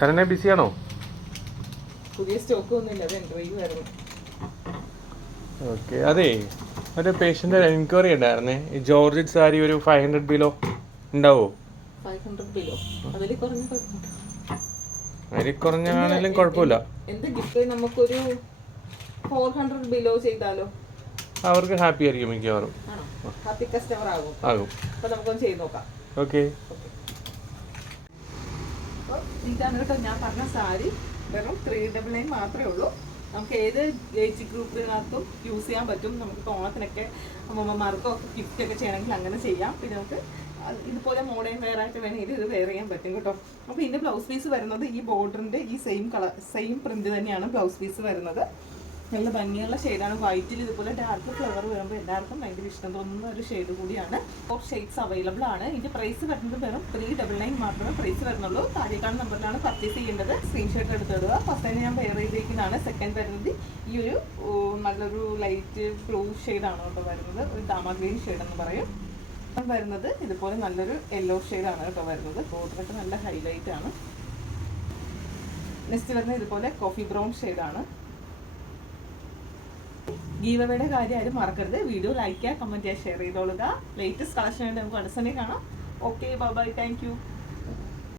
ശരണ്യ ബിസിയാണോ? പുതിയ സ്റ്റോക്ക് ഒന്നുമില്ല, അത് എൻക്വയറി വരുന്നു. ഓക്കെ, അതെ ഒരു പേഷ്യൻ്റ് എൻക്വയറി ഉണ്ടായിരുന്നേ. ഈ ജോർജറ്റ് സാരി ഒരു 500 ബിലോ ഉണ്ടാവോ? 500 ബിലോ? അതിൽ കുറഞ്ഞ അതിൽ കുറഞ്ഞാണെങ്കിലും കുഴപ്പമില്ല. എന്ത് ഗിഫ്റ്റ് നമുക്കൊരു 400 ബിലോ ചെയ്താലോ? അവർക്ക് ഹാപ്പി ആയിരിക്കും മിക്കവാറും. ഹാപ്പി കസ്റ്റമർ ആകും. അപ്പൊ നമുക്കൊന്ന് ചെയ്ത് നോക്കാം. ഓക്കെ, ഇതാണ് കേട്ടോ ഞാൻ പറഞ്ഞ സാരി. വെറും 399 മാത്രമേ ഉള്ളൂ. നമുക്ക് ഏത് ഏജ് ഗ്രൂപ്പിനകത്തും യൂസ് ചെയ്യാൻ പറ്റും. നമുക്ക് ഓണത്തിനൊക്കെ അമ്മമാർക്കോ ഗിഫ്റ്റ് ഒക്കെ ചെയ്യണമെങ്കിൽ അങ്ങനെ ചെയ്യാം. പിന്നെ നമുക്ക് ഇതുപോലെ മോഡേൺ വെയർ ആയിട്ട് വേണമെങ്കിൽ ഇത് വെയർ ചെയ്യാൻ പറ്റും കേട്ടോ. അപ്പോൾ ഇതിൻ്റെ ബ്ലൗസ് പീസ് വരുന്നത് ഈ ബോർഡറിൻ്റെ ഈ സെയിം പ്രിന്റ് തന്നെയാണ് ബ്ലൗസ് പീസ് വരുന്നത്. നല്ല ഭംഗിയുള്ള ഷെയ്ഡാണ്. വൈറ്റിൽ ഇതുപോലെ ഡാർക്ക് ഫ്ലവർ വരുമ്പോൾ എല്ലാവർക്കും ഭയങ്കര ഇഷ്ടം തോന്നുന്ന ഒരു ഷെയ്ഡ് കൂടിയാണ്. 4 ഷെയ്ഡ്സ് അവൈലബിൾ ആണ്. ഇതിൻ്റെ പ്രൈസ് വരുന്നത് വെറും 399 മാത്രമേ പ്രൈസ് വരുന്നുള്ളൂ. താഴേക്കാണ് നമ്പറിലാണ് പർച്ചേസ് ചെയ്യേണ്ടത്. സ്ക്രീൻഷോട്ട് എടുത്തിടുക. ഫസ്റ്റ് തന്നെ ഞാൻ വെയർ ചെയ്തേക്കുന്നതാണ്. സെക്കൻഡ് വരുന്നത് ഈ ഒരു നല്ലൊരു ലൈറ്റ് ബ്ലൂ ഷെയ്ഡാണ് കേട്ടോ വരുന്നത്. ഒരു ഡാമ ഗ്രീൻ ഷെയ്ഡ് എന്ന് പറയും. വരുന്നത് ഇതുപോലെ നല്ലൊരു യെല്ലോ ഷെയ്ഡാണ് കേട്ടോ വരുന്നത്. ബോർഡറൊക്കെ നല്ല ഹൈലൈറ്റ് ആണ്. നെക്സ്റ്റ് വരുന്നത് ഇതുപോലെ കോഫി ബ്രൗൺ ഷെയ്ഡാണ്. ഗീവ് അവയുടെ കാര്യം ആരും മറക്കരുത്. വീഡിയോ ലൈക്ക് ചെയ്യുക, കമൻറ്റ് ചെയ്യുക, ഷെയർ ചെയ്തോളുക. ലേറ്റസ്റ്റ് കളക്ഷൻ ആയിട്ട് നമുക്ക് അടുത്ത കാണാം. Okay, bye bye, thank you.